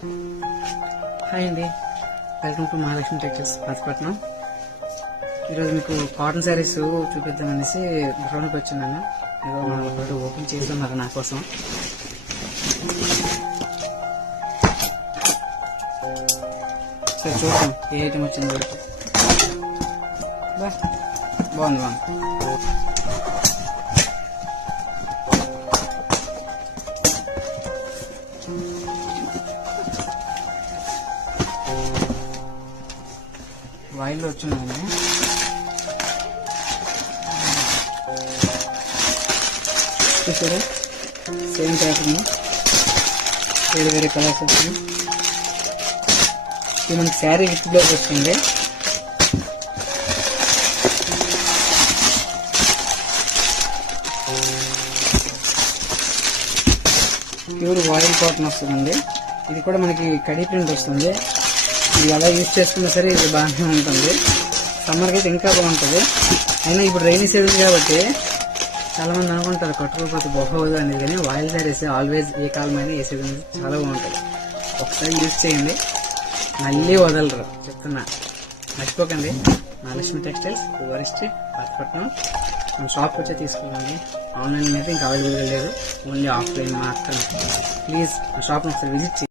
Hi అండి, welcome to Mahalakshmi textiles Pathapatnam. ఈరోజు మీకు కాటన్ శారీస్ చూపిద్దామనేసి గృహానికి వచ్చిన్నాను. ఏదో మన ఒకటి ఓపెన్ చేస్తున్నారు నా కోసం. సరే చూద్దాం ఏ ఐటమ్ వచ్చిందో. బాగుంది. వైల్లో వచ్చిందండి. చూసారా, సేమ్ ప్యాటర్న్, వేరే వేరే కలర్స్ వచ్చింది. ఇది మనకి శారీ విత్ బ్లౌజ్ వస్తుంది. ప్యూర్ వాయిల్ కాటన్ వస్తుందండి. ఇది కూడా మనకి కడీ ప్రింట్ వస్తుంది. ఇది ఎలా యూజ్ చేసుకున్నా సరే ఇది బాగానే ఉంటుంది. సమ్మర్కి అయితే ఇంకా బాగుంటుంది. అయినా ఇప్పుడు రైనీ సీజన్ కాబట్టి చాలా మంది అనుకుంటారు కట్టుకోకపోతే బాగోదు అనేది, కానీ వాయిల్ శారీస్ ఆల్వేస్ ఏ కాలమైనా ఏ సీజన్ చాలా బాగుంటుంది. ఒకసారి యూజ్ చేయండి, మళ్ళీ వదలరు, చెప్తున్నా. మర్చిపోకండి. మహాలక్ష్మి టెక్స్టైల్స్, వరిష్టి, పాతపట్నం. మన షాప్ వచ్చే తీసుకోండి. ఆన్లైన్ అయితే ఇంకా అవైలబుల్గా లేదు, ఓన్లీ ఆఫ్లైన్ మాత్రమే. ప్లీజ్ మా షాప్ని ఒకసారి విజిట్ చేయండి.